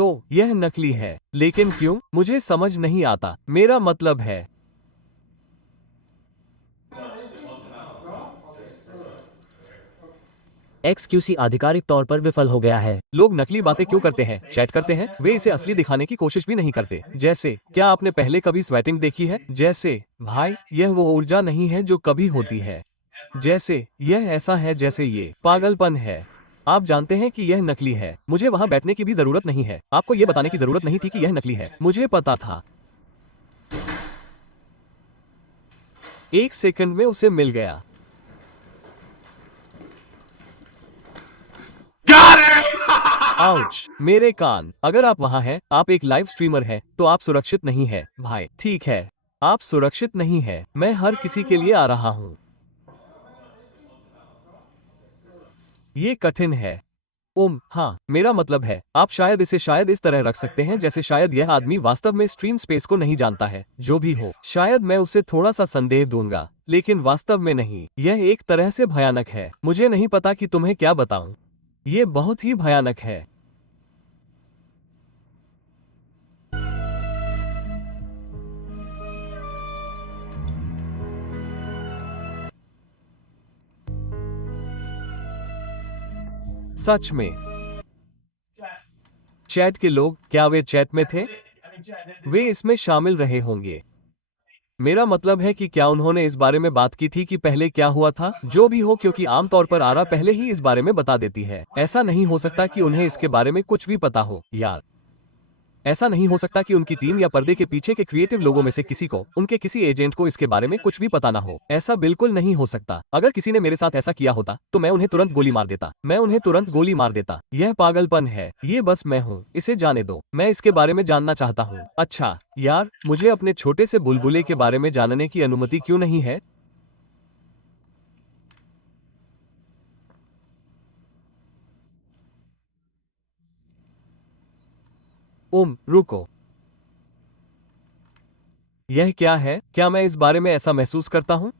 तो यह नकली है, लेकिन क्यों मुझे समझ नहीं आता। मेरा मतलब है XQC आधिकारिक तौर पर विफल हो गया है। लोग नकली बातें क्यों करते हैं, चैट करते हैं, वे इसे असली दिखाने की कोशिश भी नहीं करते। जैसे क्या आपने पहले कभी स्वेटिंग देखी है? जैसे भाई यह वो ऊर्जा नहीं है जो कभी होती है। जैसे यह ऐसा है जैसे ये पागलपन है। आप जानते हैं कि यह नकली है। मुझे वहां बैठने की भी जरूरत नहीं है। आपको यह बताने की जरूरत नहीं थी कि यह नकली है। मुझे पता था। 1 सेकंड में उसे मिल गया। आउच, मेरे कान। अगर आप वहां हैं, आप एक लाइव स्ट्रीमर हैं, तो आप सुरक्षित नहीं है भाई। ठीक है, आप सुरक्षित नहीं है। मैं हर किसी के लिए आ रहा हूं। ये कठिन है। हाँ, मेरा मतलब है, आप शायद इस तरह रख सकते हैं जैसे शायद यह आदमी वास्तव में स्ट्रीम स्पेस को नहीं जानता है। जो भी हो, शायद मैं उसे थोड़ा सा संदेह दूंगा, लेकिन वास्तव में नहीं। यह एक तरह से भयानक है। मुझे नहीं पता कि तुम्हें क्या बताऊं। ये बहुत ही भयानक है। सच में। चैट के लोग, क्या वे चैट में थे? वे इसमें शामिल रहे होंगे। मेरा मतलब है कि क्या उन्होंने इस बारे में बात की थी कि पहले क्या हुआ था? जो भी हो, क्योंकि आमतौर पर आरा पहले ही इस बारे में बता देती है। ऐसा नहीं हो सकता कि उन्हें इसके बारे में कुछ भी पता हो यार। ऐसा नहीं हो सकता कि उनकी टीम या पर्दे के पीछे के क्रिएटिव लोगों में से किसी को, उनके किसी एजेंट को इसके बारे में कुछ भी पता ना हो। ऐसा बिल्कुल नहीं हो सकता। अगर किसी ने मेरे साथ ऐसा किया होता तो मैं उन्हें तुरंत गोली मार देता। मैं उन्हें तुरंत गोली मार देता। यह पागलपन है। ये बस मैं हूँ। इसे जाने दो। मैं इसके बारे में जानना चाहता हूँ। अच्छा यार, मुझे अपने छोटे से बुलबुले के बारे में जानने की अनुमति क्यों नहीं है? रुको। यह क्या है? क्या मैं इस बारे में ऐसा महसूस करता हूँ?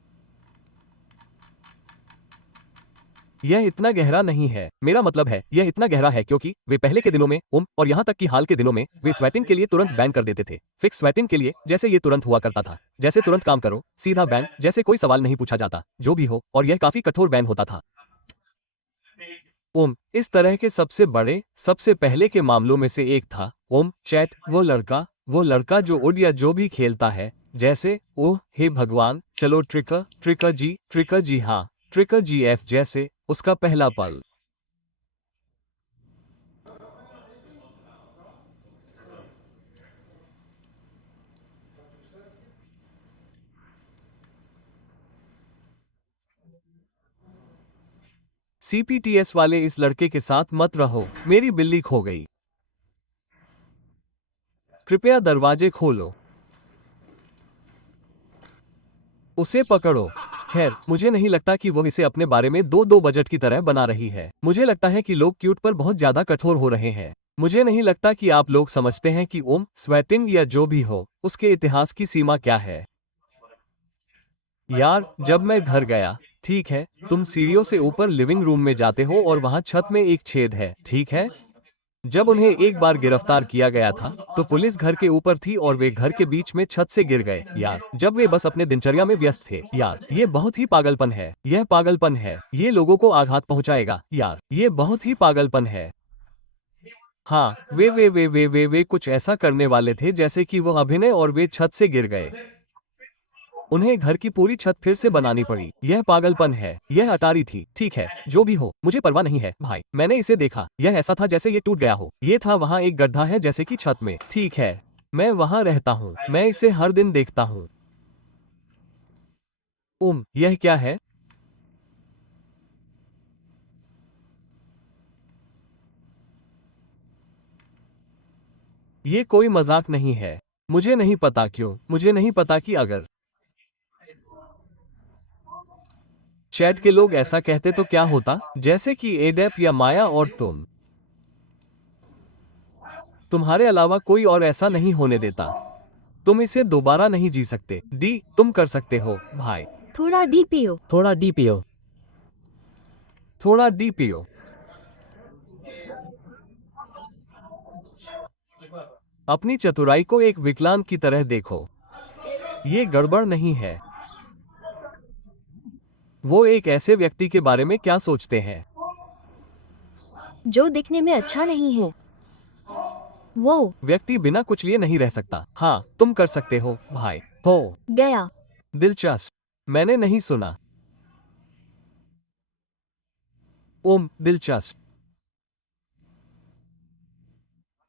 यह इतना गहरा नहीं है। मेरा मतलब है, यह इतना गहरा है क्योंकि वे पहले के दिनों में और यहाँ तक कि हाल के दिनों में वे स्वेटिंग के लिए तुरंत बैन कर देते थे। फिक्स स्वेटिंग के लिए, जैसे ये तुरंत हुआ करता था। जैसे तुरंत काम करो, सीधा बैन, जैसे कोई सवाल नहीं पूछा जाता। जो भी हो, और यह काफी कठोर बैन होता था। इस तरह के सबसे बड़े, सबसे पहले के मामलों में से एक था चैट। वो लड़का जो उड या जो भी खेलता है, जैसे ओह हे भगवान, चलो ट्रिकर जी, हाँ, ट्रिकर जी एफ, जैसे उसका पहला पल। CPTS वाले इस लड़के के साथ मत रहो। मेरी बिल्ली खो गई। कृपया दरवाजे खोलो। उसे पकड़ो। खैर, मुझे नहीं लगता कि वो इसे अपने बारे में दो बजट की तरह बना रही है। मुझे लगता है कि लोग क्यूट पर बहुत ज्यादा कठोर हो रहे हैं। मुझे नहीं लगता कि आप लोग समझते हैं कि स्वेटिंग या जो भी हो, उसके इतिहास की सीमा क्या है। यार, जब मैं घर गया, ठीक है, तुम सीढ़ियों से ऊपर लिविंग रूम में जाते हो और वहां छत में एक छेद है, ठीक है। जब उन्हें एक बार गिरफ्तार किया गया था, तो पुलिस घर के ऊपर थी और वे घर के बीच में छत से गिर गए यार, जब वे बस अपने दिनचर्या में व्यस्त थे यार। ये बहुत ही पागलपन है। यह पागलपन है। ये लोगों को आघात पहुंचाएगा यार। ये बहुत ही पागलपन है। हाँ, वे कुछ ऐसा करने वाले थे जैसे कि वो अभिनय, और वे छत से गिर गए। उन्हें घर की पूरी छत फिर से बनानी पड़ी। यह पागलपन है। यह अटारी थी, ठीक है। जो भी हो, मुझे परवाह नहीं है भाई। मैंने इसे देखा। यह ऐसा था जैसे ये टूट गया हो। ये था, वहां एक गड्ढा है जैसे कि छत में, ठीक है। मैं वहां रहता हूँ। मैं इसे हर दिन देखता हूँ। यह क्या है? ये कोई मजाक नहीं है। मुझे नहीं पता क्यों। मुझे नहीं पता कि अगर चैट के लोग ऐसा कहते तो क्या होता, जैसे कि एडेप या माया और तुम्हारे अलावा कोई और ऐसा नहीं होने देता। तुम इसे दोबारा नहीं जी सकते। तुम कर सकते हो भाई। थोड़ा डी पियो। थोड़ा डी पियो। थोड़ा डी पियो। अपनी चतुराई को एक विकलांग की तरह देखो। ये गड़बड़ नहीं है। वो एक ऐसे व्यक्ति के बारे में क्या सोचते हैं जो दिखने में अच्छा नहीं है। वो व्यक्ति बिना कुछ लिए नहीं रह सकता। हाँ, तुम कर सकते हो भाई। हो गया। दिलचस्प, मैंने नहीं सुना। दिलचस्प।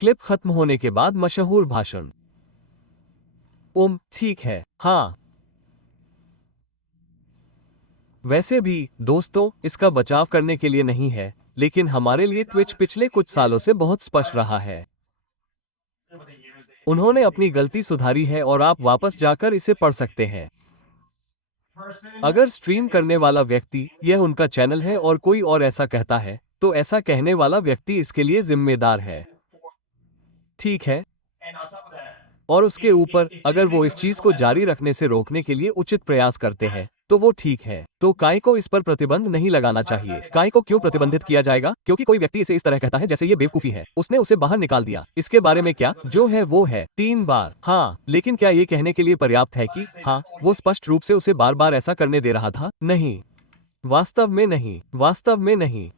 क्लिप खत्म होने के बाद मशहूर भाषण। ठीक है। हाँ, वैसे भी दोस्तों, इसका बचाव करने के लिए नहीं है, लेकिन हमारे लिए ट्विच पिछले कुछ सालों से बहुत स्पष्ट रहा है। उन्होंने अपनी गलती सुधारी है और आप वापस जाकर इसे पढ़ सकते हैं। अगर स्ट्रीम करने वाला व्यक्ति यह उनका चैनल है और कोई और ऐसा कहता है, तो ऐसा कहने वाला व्यक्ति इसके लिए जिम्मेदार है। ठीक है। और उसके ऊपर, अगर वो इस चीज को जारी रखने से रोकने के लिए उचित प्रयास करते हैं, तो वो ठीक है। तो काय को इस पर प्रतिबंध नहीं लगाना चाहिए। काय को क्यों प्रतिबंधित किया जाएगा? क्योंकि कोई व्यक्ति इसे इस तरह कहता है जैसे ये बेवकूफी है। उसने उसे बाहर निकाल दिया। इसके बारे में क्या? जो है वो है। 3 बार। हाँ, लेकिन क्या ये कहने के लिए पर्याप्त है कि हाँ, वो स्पष्ट रूप से उसे बार बार ऐसा करने दे रहा था? नहीं, वास्तव में नहीं, वास्तव में नहीं।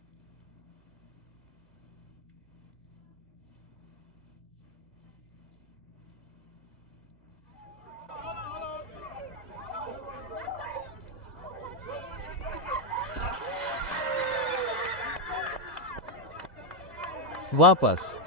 वापस।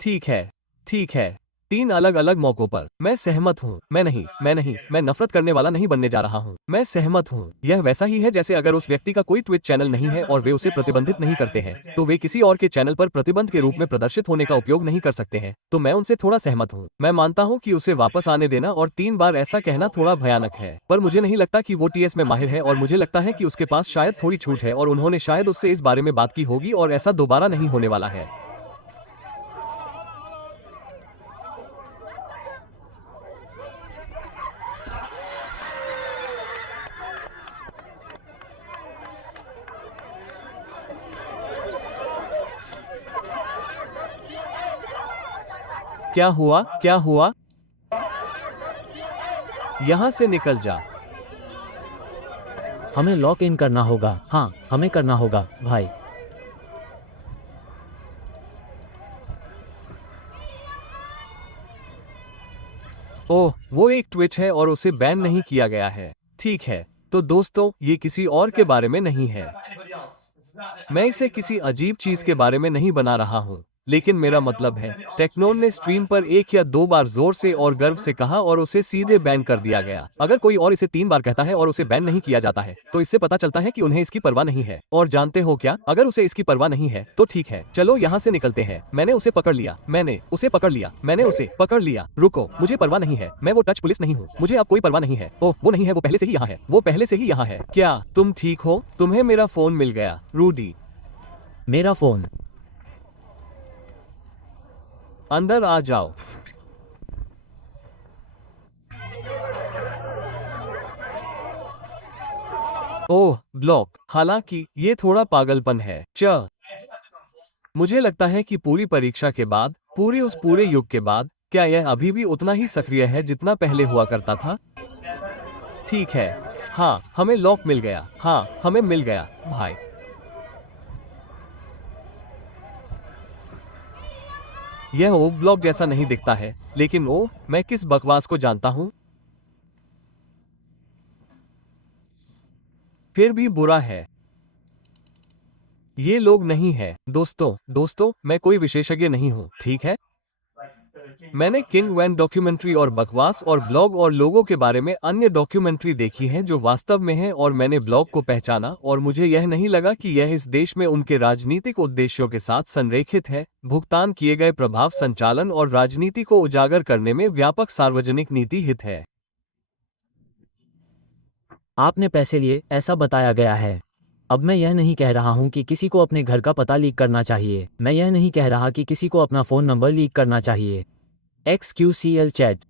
ठीक है, ठीक है। 3 अलग अलग मौकों पर। मैं सहमत हूँ। मैं नफरत करने वाला नहीं बनने जा रहा हूँ। मैं सहमत हूँ। यह वैसा ही है जैसे अगर उस व्यक्ति का कोई ट्विच चैनल नहीं है और वे उसे प्रतिबंधित नहीं करते हैं, तो वे किसी और के चैनल पर प्रतिबंध के रूप में प्रदर्शित होने का उपयोग नहीं कर सकते हैं। तो मैं उनसे थोड़ा सहमत हूँ। मैं मानता हूँ कि उसे वापस आने देना और 3 बार ऐसा कहना थोड़ा भयानक है, पर मुझे नहीं लगता कि वो टीएस में माहिर है और मुझे लगता है कि उसके पास शायद थोड़ी छूट है और उन्होंने शायद उससे इस बारे में बात की होगी और ऐसा दोबारा नहीं होने वाला है। क्या हुआ? क्या हुआ? यहां से निकल जा। हमें लॉक इन करना होगा। हाँ, हमें करना होगा भाई। ओह, वो एक ट्विच है और उसे बैन नहीं किया गया है। ठीक है। तो दोस्तों, ये किसी और के बारे में नहीं है। मैं इसे किसी अजीब चीज के बारे में नहीं बना रहा हूँ, लेकिन मेरा मतलब है, टेक्नोन ने स्ट्रीम पर 1 या 2 बार जोर से और गर्व से कहा और उसे सीधे बैन कर दिया गया। अगर कोई और इसे 3 बार कहता है और उसे बैन नहीं किया जाता है, तो इससे पता चलता है कि उन्हें इसकी परवाह नहीं है। और जानते हो क्या? अगर उसे इसकी परवाह नहीं है, तो ठीक है, चलो यहाँ से निकलते हैं। मैंने उसे पकड़ लिया। मैंने उसे पकड़ लिया। मैंने उसे पकड़ लिया। रुको, मुझे परवाह नहीं है। मैं वो टच पुलिस नहीं हूँ। मुझे अब कोई परवाह नहीं है। ओह, वो नहीं है। वो पहले से ही यहाँ है। वो पहले से ही यहाँ है। क्या तुम ठीक हो? तुम्हें मेरा फोन मिल गया, रूडी। मेरा फोन। अंदर आ जाओ। ओह, ब्लॉक। हालांकि ये थोड़ा पागलपन है। मुझे लगता है कि पूरी परीक्षा के बाद, उस पूरे युग के बाद, क्या यह अभी भी उतना ही सक्रिय है जितना पहले हुआ करता था? ठीक है। हाँ, हमें लॉक मिल गया। हाँ, हमें मिल गया भाई। यह ओ ब्लॉक जैसा नहीं दिखता है, लेकिन ओह, मैं किस बकवास को जानता हूं। फिर भी बुरा है। ये लोग नहीं है। दोस्तों, मैं कोई विशेषज्ञ नहीं हूं, ठीक है? मैंने किंग वैन डॉक्यूमेंट्री और बकवास और ब्लॉग और लोगों के बारे में अन्य डॉक्यूमेंट्री देखी है जो वास्तव में है, और मैंने ब्लॉग को पहचाना और मुझे यह नहीं लगा कि यह इस देश में उनके राजनीतिक उद्देश्यों के साथ संरेखित है। भुगतान किए गए प्रभाव संचालन और राजनीति को उजागर करने में व्यापक सार्वजनिक नीति हित है। आपने पैसे लिए, ऐसा बताया गया है। अब मैं यह नहीं कह रहा हूं कि किसी को अपने घर का पता लीक करना चाहिए। मैं यह नहीं कह रहा कि किसी को अपना फ़ोन नंबर लीक करना चाहिए। XQCL chat.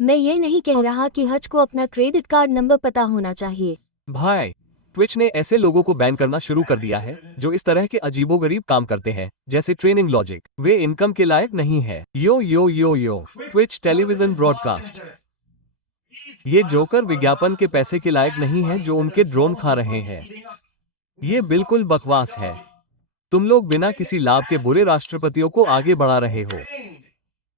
मैं ये नहीं कह रहा कि हज को अपना क्रेडिट कार्ड नंबर पता होना चाहिए। भाई, ट्विच ने ऐसे लोगों को बैन करना शुरू कर दिया है जो इस तरह के अजीबोगरीब काम करते हैं, जैसे ट्रेनिंग लॉजिक। वे इनकम के लायक नहीं है। यो यो यो यो ट्विच टेलीविजन ब्रॉडकास्ट। ये जोकर विज्ञापन के पैसे के लायक नहीं है जो उनके ड्रोन खा रहे हैं। ये बिल्कुल बकवास है। तुम लोग बिना किसी लाभ के बुरे राष्ट्रपतियों को आगे बढ़ा रहे हो।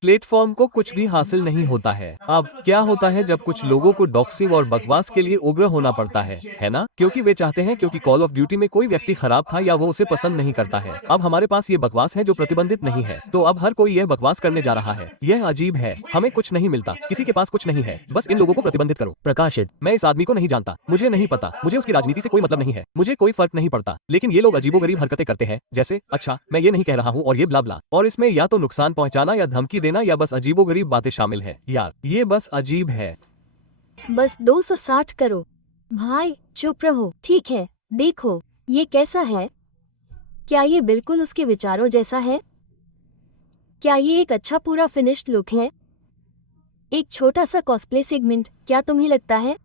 प्लेटफॉर्म को कुछ भी हासिल नहीं होता है। अब क्या होता है जब कुछ लोगों को डॉक्सिंग और बकवास के लिए उग्र होना पड़ता है ना? क्योंकि वे चाहते हैं, क्योंकि कॉल ऑफ ड्यूटी में कोई व्यक्ति खराब था या वो उसे पसंद नहीं करता है। अब हमारे पास ये बकवास है जो प्रतिबंधित नहीं है, तो अब हर कोई यह बकवास करने जा रहा है। यह अजीब है। हमें कुछ नहीं मिलता, किसी के पास कुछ नहीं है। बस इन लोगों को प्रतिबंधित करो। प्रकाशित। मैं इस आदमी को नहीं जानता, मुझे नहीं पता, मुझे उसकी राजनीति से कोई मतलब नहीं है, मुझे कोई फर्क नहीं पड़ता, लेकिन ये लोग अजीबोगरीब हरकतें करते हैं, जैसे अच्छा मैं ये नहीं कह रहा हूँ और ये ब्ला ब्ला, और इसमें या तो नुकसान पहुंचाना या धमकी देना या बस अजीबोगरीब बातें शामिल है। यार ये बस अजीब है। बस 260 करो। भाई चुप रहो। ठीक है, देखो ये कैसा है। क्या ये बिल्कुल उसके विचारों जैसा है? क्या ये एक अच्छा पूरा फिनिश्ड लुक है? एक छोटा सा कॉस्प्ले सेगमेंट, क्या तुम्हें लगता है?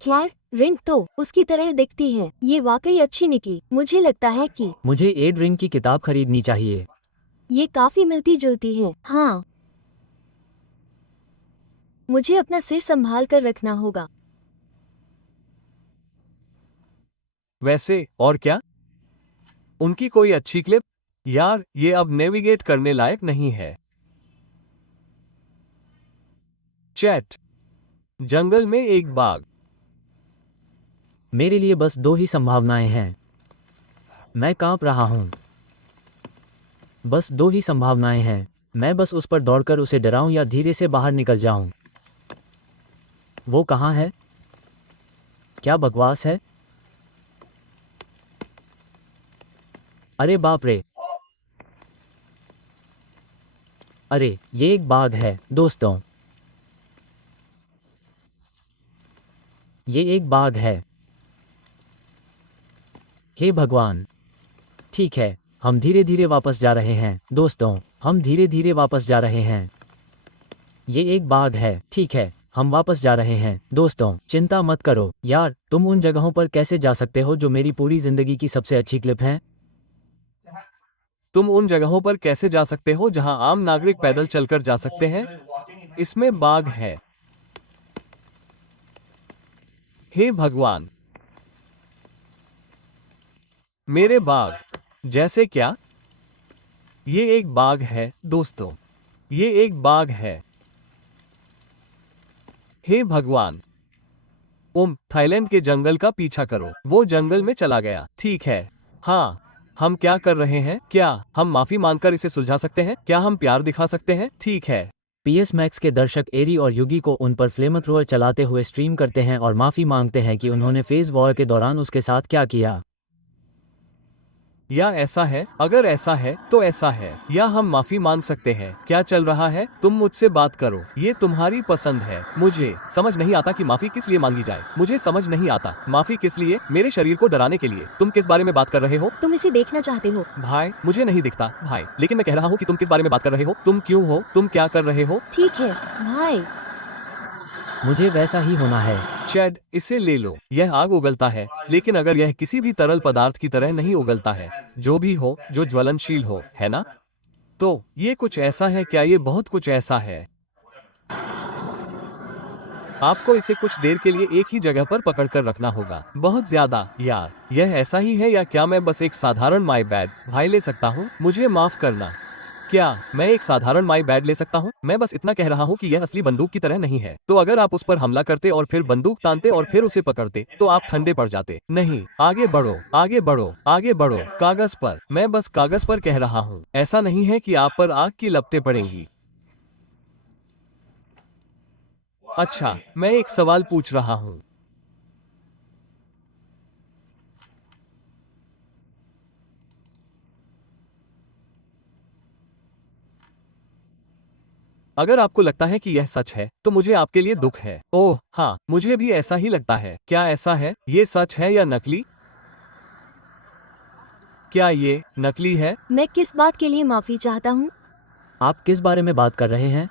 खैर, रिंग तो उसकी तरह दिखती है। ये वाकई अच्छी निकली। मुझे लगता है कि मुझे एड रिंग की किताब खरीदनी चाहिए। ये काफी मिलती जुलती है। हाँ, मुझे अपना सिर संभाल कर रखना होगा। वैसे और क्या? उनकी कोई अच्छी क्लिप? यार ये अब नेविगेट करने लायक नहीं है। चैट। जंगल में एक बाघ। मेरे लिए बस 2 ही संभावनाएं हैं। मैं कांप रहा हूं। बस 2 ही संभावनाएं हैं। मैं बस उस पर दौड़कर उसे डराऊं या धीरे से बाहर निकल जाऊं। वो कहाँ है? क्या बकवास है? अरे बाप रे! अरे ये एक बाघ है दोस्तों। ये एक बाघ है। हे भगवान! ठीक है, हम धीरे धीरे वापस जा रहे हैं दोस्तों। हम धीरे धीरे वापस जा रहे हैं। ये एक बाघ है। ठीक है, हम वापस जा रहे हैं दोस्तों। चिंता मत करो यार। तुम उन जगहों पर कैसे जा सकते हो जो मेरी पूरी जिंदगी की सबसे अच्छी क्लिप हैं? तुम उन जगहों पर कैसे जा सकते हो जहां आम नागरिक पैदल चलकर जा सकते हैं? इसमें बाघ है। हे भगवान! मेरे बाघ! जैसे क्या? ये एक बाघ है दोस्तों। ये एक बाघ है। हे भगवान! थाईलैंड के जंगल का पीछा करो। वो जंगल में चला गया। ठीक है। हाँ, हम क्या कर रहे हैं? क्या हम माफी मांगकर इसे सुलझा सकते हैं? क्या हम प्यार दिखा सकते हैं? ठीक है। PS मैक्स के दर्शक एरी और युगी को उन पर फ्लेमथ्रोअर चलाते हुए स्ट्रीम करते हैं और माफी मांगते हैं कि उन्होंने फेज वॉर के दौरान उसके साथ क्या किया। या ऐसा है? अगर ऐसा है तो ऐसा है। या हम माफी मांग सकते हैं। क्या चल रहा है? तुम मुझसे बात करो। ये तुम्हारी पसंद है। मुझे समझ नहीं आता कि माफी किस लिए मांगी जाए। मुझे समझ नहीं आता। माफी किस लिए? मेरे शरीर को डराने के लिए। तुम किस बारे में बात कर रहे हो? तुम इसे देखना चाहते हो? भाई मुझे नहीं दिखता भाई, लेकिन मैं कह रहा हूँ कि तुम किस बारे में बात कर रहे हो। तुम क्यों हो? तुम क्या कर रहे हो? ठीक है भाई। मुझे वैसा ही होना है। चैड, इसे ले लो। यह आग उगलता है, लेकिन अगर यह किसी भी तरल पदार्थ की तरह नहीं उगलता है, जो भी हो जो ज्वलनशील हो, है ना? तो ये कुछ ऐसा है। क्या ये बहुत कुछ ऐसा है? आपको इसे कुछ देर के लिए एक ही जगह पर पकड़कर रखना होगा। बहुत ज्यादा। यार यह ऐसा ही है, या क्या मैं बस एक साधारण माई बैड भाई ले सकता हूँ? मुझे माफ करना। क्या मैं एक साधारण माई बैड ले सकता हूँ? मैं बस इतना कह रहा हूँ कि यह असली बंदूक की तरह नहीं है। तो अगर आप उस पर हमला करते और फिर बंदूक तानते और फिर उसे पकड़ते, तो आप ठंडे पड़ जाते। नहीं, आगे बढ़ो, आगे बढ़ो, आगे बढ़ो। कागज पर। मैं बस कागज पर कह रहा हूँ। ऐसा नहीं है कि आप पर आग की लपटें पड़ेंगी। अच्छा, मैं एक सवाल पूछ रहा हूँ। अगर आपको लगता है कि यह सच है, तो मुझे आपके लिए दुख है। ओह हाँ, मुझे भी ऐसा ही लगता है। क्या ऐसा है? ये सच है या नकली? क्या ये नकली है? मैं किस बात के लिए माफी चाहता हूँ? आप किस बारे में बात कर रहे हैं?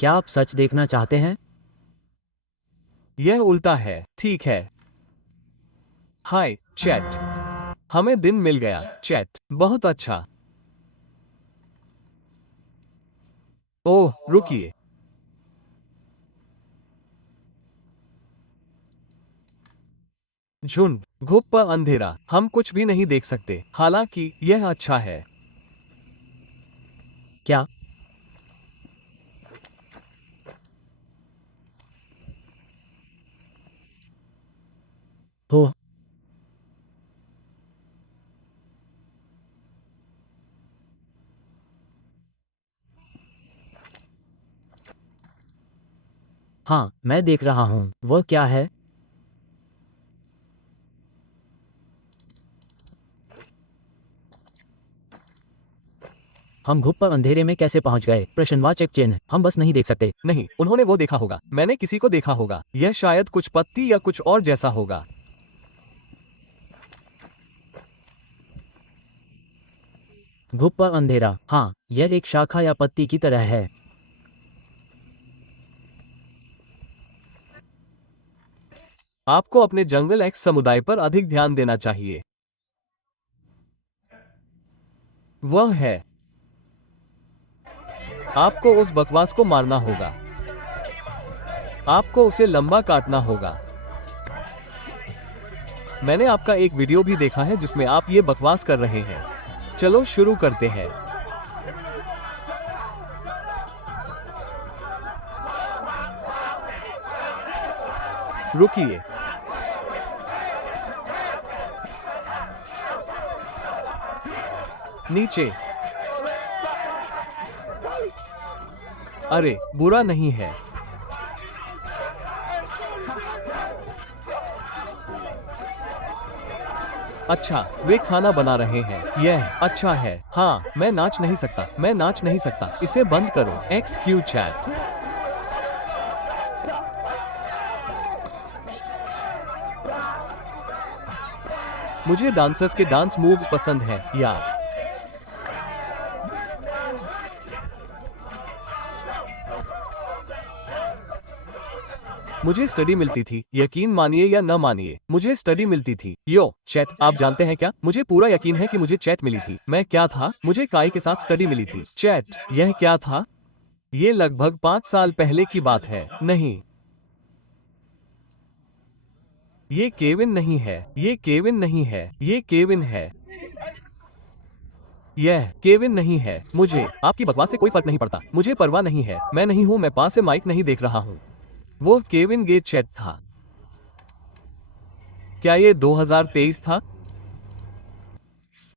क्या आप सच देखना चाहते हैं? यह उल्टा है। ठीक है। हाय चैट, हमें दिन मिल गया चैट, बहुत अच्छा। ओह रुकिए, झुंड, घुप अंधेरा, हम कुछ भी नहीं देख सकते, हालांकि यह अच्छा है। क्या? हो, हाँ मैं देख रहा हूँ। वह क्या है? हम घुप पर अंधेरे में कैसे पहुंच गए? प्रश्नवाचक चिन्ह। हम बस नहीं देख सकते। नहीं, उन्होंने वो देखा होगा, मैंने किसी को देखा होगा, यह शायद कुछ पत्ती या कुछ और जैसा होगा। घुप पर अंधेरा, हाँ यह एक शाखा या पत्ती की तरह है। आपको अपने जंगल एक्स समुदाय पर अधिक ध्यान देना चाहिए। वह है, आपको उस बकवास को मारना होगा, आपको उसे लंबा काटना होगा। मैंने आपका एक वीडियो भी देखा है जिसमें आप ये बकवास कर रहे हैं। चलो शुरू करते हैं। रुकिए, नीचे, अरे बुरा नहीं है। अच्छा, वे खाना बना रहे हैं, यह अच्छा है। हाँ, मैं नाच नहीं सकता, मैं नाच नहीं सकता, इसे बंद करो। एक्सक्यू चैट। मुझे डांसर्स के डांस मूव्स पसंद हैं यार। मुझे स्टडी मिलती थी, यकीन मानिए या न मानिए, मुझे स्टडी मिलती थी। यो चैट, आप जानते हैं क्या, मुझे पूरा यकीन है कि मुझे चैट मिली थी। मैं क्या था, मुझे काई के साथ स्टडी मिली थी। चैट, यह क्या था? ये लगभग 5 साल पहले की बात है। नहीं, ये केविन नहीं है, ये केविन नहीं है, ये केविन है। यह केविन नहीं है। मुझे आपकी बकवास से कोई फर्क नहीं पड़ता, मुझे परवाह नहीं है। मैं नहीं हूं, मैं पास से माइक नहीं देख रहा हूं। वो केविन गे चैट था। क्या ये 2023 था?